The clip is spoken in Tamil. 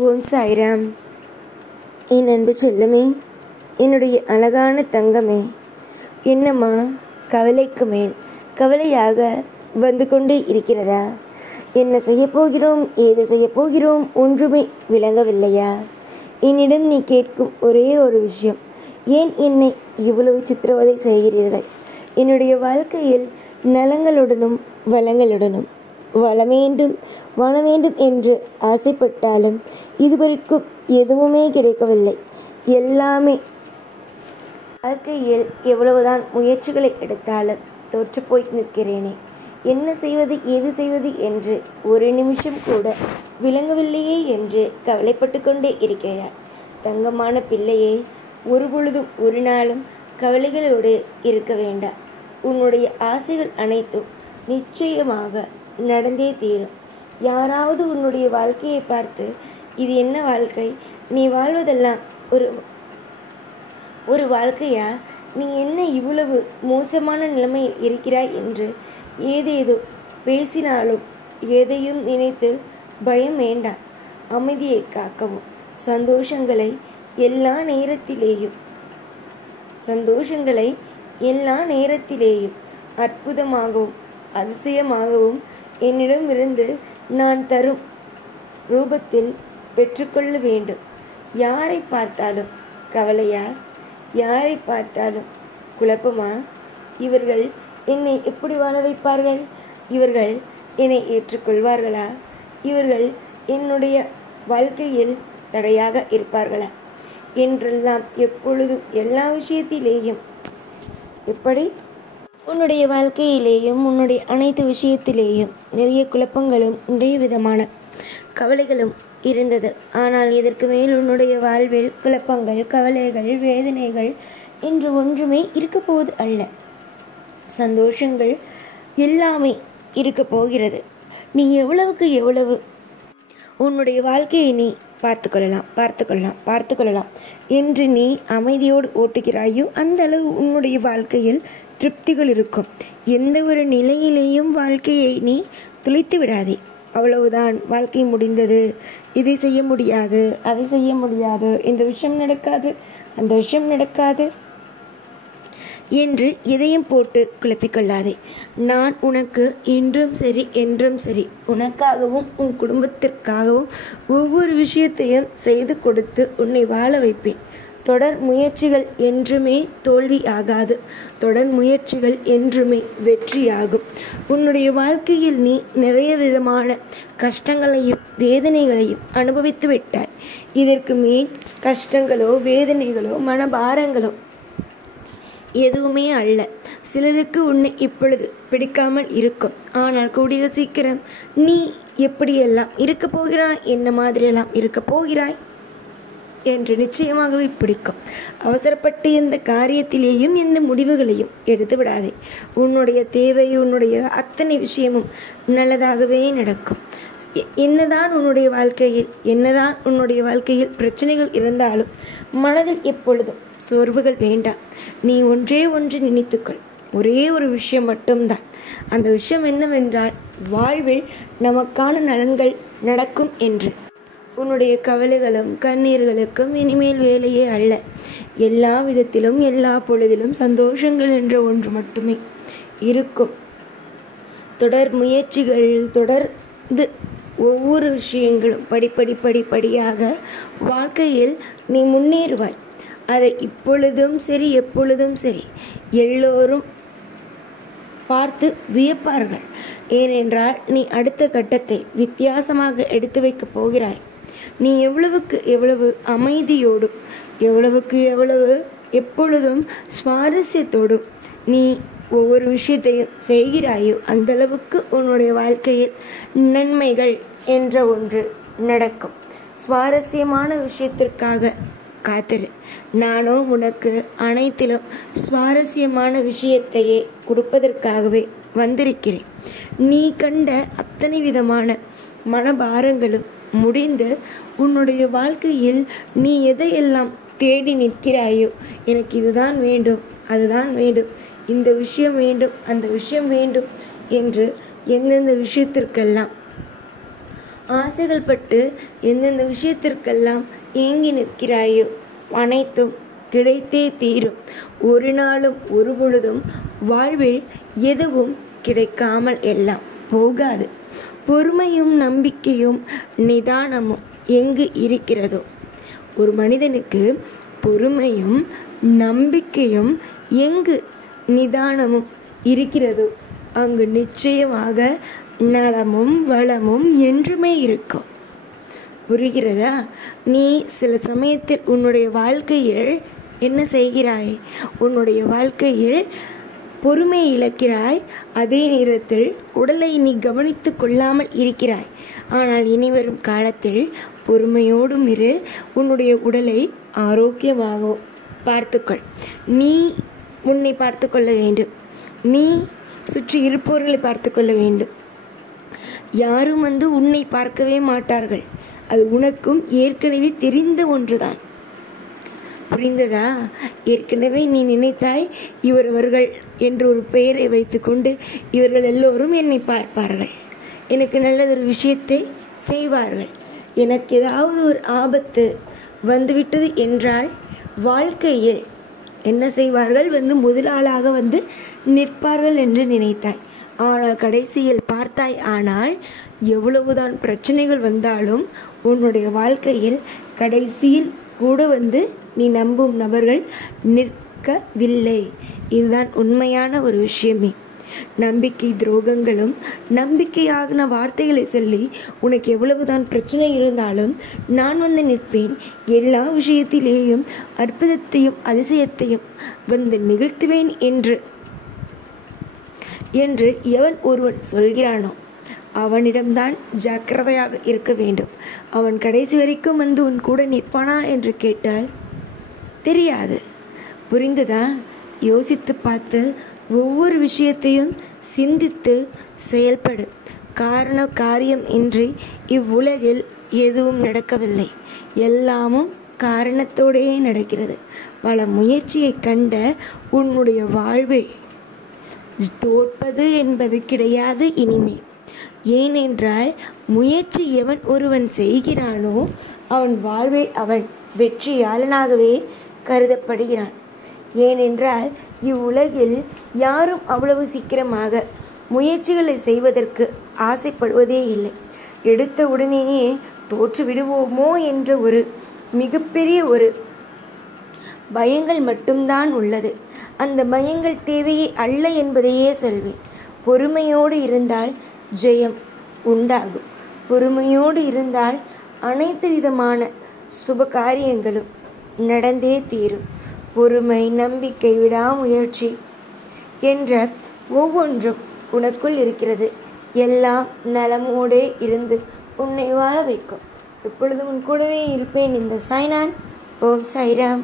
ஓம் சாய்ராம். என் அன்பு செல்லமே, என்னுடைய அழகான தங்கமே, என்னம்மா கவலைக்கு மேல் கவலையாக வந்து கொண்டே இருக்கிறதா? என்ன செய்யப்போகிறோம், ஏது செய்யப்போகிறோம் ஒன்றுமே விளங்கவில்லையா? என்னிடம் நீ கேட்கும் ஒரே ஒரு விஷயம், ஏன் என்னை இவ்வளவு சித்திரவதை செய்கிறீர்கள்? என்னுடைய வாழ்க்கையில் நலங்களுடனும் வளங்களுடனும் வாழ வேண்டும் என்று ஆசைப்பட்டாலும் இதுவரைக்கும் எதுவுமே கிடைக்கவில்லை. எல்லாமே வாழ்க்கையில் எவ்வளவுதான் முயற்சிகளை எடுத்தாலும் தோற்றுப்போய் நிற்கிறேனே. என்ன செய்வது, ஏது செய்வது என்று ஒரு நிமிஷம் கூட விளங்கவில்லையே என்று கவலைப்பட்டு கொண்டே இருக்கிறார். தங்கமான பிள்ளையே, ஒரு பொழுதும் ஒரு நாளும் கவலைகளோடு இருக்க வேண்டாம். உன்னுடைய ஆசைகள் அனைத்தும் நிச்சயமாக நடந்தே தீரும். யாராவது உன்னுடைய வாழ்க்கையை பார்த்து, இது என்ன வாழ்க்கை, நீ வாழ்வதெல்லாம் ஒரு வாழ்க்கையா, நீ என்ன இவ்வளவு மோசமான நிலைமையில் இருக்கிறாய் என்று ஏதேதோ பேசினாலும் எதையும் நினைத்து பயம் வேண்டாம். அமைதியை காக்கவும், சந்தோஷங்களை எல்லா நேரத்திலேயும் அற்புதமாகவும் அதிசயமாகவும் என்னிடமிருந்து நான் தரும் ரூபத்தில் பெற்றுக்கொள்ள வேண்டும். யாரை பார்த்தாலும் கவலையா, யாரை பார்த்தாலும் குழப்பமா? இவர்கள் என்னை எப்படி வாழ வைப்பார்கள்? இவர்கள் என்னை ஏற்றுக்கொள்வார்களா? இவர்கள் என்னுடைய வாழ்க்கையில் தடையாக இருப்பார்களா என்றெல்லாம் எப்பொழுதும் எல்லா விஷயத்திலேயும், எப்படி உன்னுடைய வாழ்க்கையிலேயும் உன்னுடைய அனைத்து விஷயத்திலேயும் நிறைய குழப்பங்களும் நிறைய விதமான கவலைகளும் இருந்தது. ஆனால் இதற்கு மேல் உன்னுடைய வாழ்வில் குழப்பங்கள், கவலைகள், வேதனைகள் என்று ஒன்றுமே இருக்க போவது அல்ல. சந்தோஷங்கள் எல்லாமே இருக்க போகிறது. நீ எவ்வளவுக்கு எவ்வளவு உன்னுடைய வாழ்க்கையை நீ பார்த்து கொள்ளலாம் என்று நீ அமைதியோடு ஓட்டுகிறாயோ அந்த அளவு உன்னுடைய வாழ்க்கையில் திருப்திகள் இருக்கும். எந்த ஒரு நிலையிலேயும் வாழ்க்கையை நீ துளைத்து விடாதே. அவ்வளவுதான், வாழ்க்கை முடிந்தது, இதை செய்ய முடியாது, அதை செய்ய முடியாது, இந்த விஷயம் நடக்காது, அந்த விஷயம் நடக்காது என்று எதையும் போட்டு குழப்பிக்கொள்ளாதே. நான் உனக்கு இன்றும் சரி என்றும் சரி, உனக்காகவும் உன் குடும்பத்திற்காகவும் ஒவ்வொரு விஷயத்தையும் செய்து கொடுத்து உன்னை வாழ வைப்பேன். தொடர் முயற்சிகள் என்றுமே தோல்வி ஆகாது. தொடர் முயற்சிகள் என்றுமே வெற்றியாகும். உன்னுடைய வாழ்க்கையில் நீ நிறைய விதமான கஷ்டங்களையும் வேதனைகளையும் அனுபவித்து விட்டாய். இதற்கு மேல் கஷ்டங்களோ வேதனைகளோ மனபாரங்களோ எதுவுமே அல்ல. சிலருக்கு உன்னை இப்பொழுது பிடிக்காமல் இருக்கும். ஆனால் கூடிய சீக்கிரம் நீ எப்படியெல்லாம் இருக்க போகிறாய், என்ன மாதிரியெல்லாம் இருக்க போகிறாய் என்று நிச்சயமாகவே பிடிக்கும். அவசரப்பட்டு எந்த காரியத்திலேயும் எந்த முடிவுகளையும் எடுத்து விடாதே. உன்னுடைய தேவை, உன்னுடைய அத்தனை விஷயமும் நல்லதாகவே நடக்கும். என்னதான் உன்னுடைய வாழ்க்கையில் பிரச்சனைகள் இருந்தாலும் மனதில் எப்பொழுதும் சோர்வுகள் வேண்டாம். நீ ஒன்றே ஒன்று நினைத்துக்கொள், ஒரே ஒரு விஷயம் மட்டும்தான். அந்த விஷயம் என்னவென்றால், வாழ்வில் நமக்கான நலன்கள் நடக்கும் என்று. உன்னுடைய கவலைகளும் கண்ணீர்களுக்கும் இனிமேல் வேலையே அல்ல. எல்லா விதத்திலும் எல்லா பொழுதிலும் சந்தோஷங்கள் என்ற ஒன்று மட்டுமே இருக்கும். தொடர் முயற்சிகள், தொடர்ந்து ஒவ்வொரு விஷயங்களும் படிப்படியாக வாழ்க்கையில் நீ முன்னேறுவாய். அதை இப்பொழுதும் சரி எப்பொழுதும் சரி எல்லோரும் பார்த்து வியப்பார்கள். ஏனென்றால் நீ அடுத்த கட்டத்தை வித்தியாசமாக எடுத்து வைக்கப் போகிறாய். நீ எவ்வளவுக்கு எவ்வளவு அமைதியோடும் எவ்வளவுக்கு எவ்வளவு எப்பொழுதும் சுவாரஸ்யத்தோடும் நீ ஒவ்வொரு விஷயத்தையும் செய்கிறாயோ அந்த அளவுக்கு உன்னுடைய வாழ்க்கையில் நன்மைகள் என்ற ஒன்று நடக்கும். சுவாரஸ்யமான விஷயத்திற்காக காத்திரு. நானோ உனக்கு அனைத்திலும் சுவாரஸ்யமான விஷயத்தையே கொடுப்பதற்காகவே வந்திருக்கிறேன். நீ கண்ட அத்தனை விதமான மனபாரங்களும் முடிந்து உன்னுடைய வாழ்க்கையில் நீ எதையெல்லாம் தேடி நிற்கிறாயோ, எனக்கு இதுதான் வேண்டும், அதுதான் வேண்டும், இந்த விஷயம் வேண்டும், அந்த விஷயம் வேண்டும் என்று எந்தெந்த விஷயத்திற்கெல்லாம் ஆசைகள் பட்டு எந்தெந்த விஷயத்திற்கெல்லாம் ஏங்கி நிற்கிறாயோ அனைத்தும் கிடைத்தே தீரும். ஒரு நாளும் ஒரு பொழுதும் வாழ்வில் எதுவும் கிடைக்காமல் எல்லாம் போகாது. பொறுமையும் நம்பிக்கையும் நிதானமும் எங்கு இருக்கிறதோ, ஒரு மனிதனுக்கு பொறுமையும் நம்பிக்கையும் எங்கு நிதானமும் இருக்கிறதோ அங்கு நிச்சயமாக நலமும் வளமும் என்றுமே இருக்கும். புரிகிறதா? நீ சில சமயத்தில் உன்னுடைய வாழ்க்கையில் என்ன செய்கிறாய்? உன்னுடைய வாழ்க்கையில் பொறுமையை இழக்கிறாய். அதே நேரத்தில் உடலை நீ கவனித்து கொள்ளாமல் இருக்கிறாய். ஆனால் இனி வரும் காலத்தில் பொறுமையோடும் இரு. உன்னுடைய உடலை ஆரோக்கியமாக பார்த்துக்கொள். நீ உன்னை பார்த்து கொள்ள வேண்டும். நீ சுற்றி இருப்பவர்களை பார்த்து கொள்ள வேண்டும். யாரும் உன்னை பார்க்கவே மாட்டார்கள். அது உனக்கும் ஏற்கனவே தெரிந்த ஒன்றுதான். புரிந்ததா? ஏற்கனவே நீ நினைத்தாய், இவர்கள் என்று ஒரு பெயரை வைத்துக்கொண்டு இவர்கள் எல்லோரும் என்னை பார்ப்பார்கள், எனக்கு நல்லதொரு விஷயத்தை செய்வார்கள், எனக்கு ஏதாவது ஒரு ஆபத்து வந்துவிட்டது என்றால் வாழ்க்கையில் என்ன செய்வார்கள்? முதலாளாக நிற்பார்கள் என்று நினைத்தாய். ஆனால் கடைசியில் பார்த்தாய். ஆனால் எவ்வளவுதான் பிரச்சனைகள் வந்தாலும் உன்னுடைய வாழ்க்கையில் கடைசியில் கூட நீ நம்பும் நபர்கள் நிற்கவில்லை. இதுதான் உண்மையான ஒரு விஷயமே. நம்பிக்கை துரோகங்களும் நம்பிக்கையாகின வார்த்தைகளை சொல்லி உனக்கு எவ்வளவுதான் பிரச்சனை இருந்தாலும் நான் நிற்பேன், எல்லா விஷயத்திலேயும் அற்புதத்தையும் அதிசயத்தையும் நிகழ்த்துவேன் என்று எவன் ஒருவன் சொல்கிறானோ அவனிடம்தான் ஜாக்கிரதையாக இருக்க வேண்டும். அவன் கடைசி வரைக்கும் உன் கூட நிற்பானா என்று கேட்டால் தெரியாது. புரிந்ததா? யோசித்து பார்த்து ஒவ்வொரு விஷயத்தையும் சிந்தித்து செயல்படு. காரியம் இன்றி இவ்வுலகில் எதுவும் நடக்கவில்லை. எல்லாமும் காரணத்தோடே நடக்கிறது. பல முயற்சியை கண்ட உன்னுடைய வாழ்வை தோற்பது என்பது கிடையாது இனிமேல். ஏனென்றால் முயற்சி எவன் ஒருவன் செய்கிறானோ அவன் வாழ்வில் அவன் வெற்றியாளனாகவே கருதப்படுகிறான். ஏனென்றால் இவ்வுலகில் யாரும் அவ்வளவு சீக்கிரமாக முயற்சிகளை செய்வதற்கு ஆசைப்படுவதே இல்லை. எடுத்த உடனேயே தோற்று விடுவோமோ என்ற ஒரு மிகப்பெரிய ஒரு பயங்கள் மட்டும்தான் உள்ளது. அந்த பயங்கள் தேவையே அல்ல என்பதையே சொல்வேன். பொறுமையோடு இருந்தால் ஜெயம் உண்டாகும். பொறுமையோடு இருந்தால் அனைத்து விதமான சுப காரியங்களும் நடந்தே தீரும். பொறுமை, நம்பிக்கை, விடாமுயற்சி என்ற ஒவ்வொன்றும் உனக்குள் இருக்கிறது. எல்லாம் நலமோடே இருந்து உன்னை வாழ வைக்கும். எப்பொழுதும் உன் கூடவே இருப்பேன். இந்த சாய்நான். ஓம் சாய்ராம்.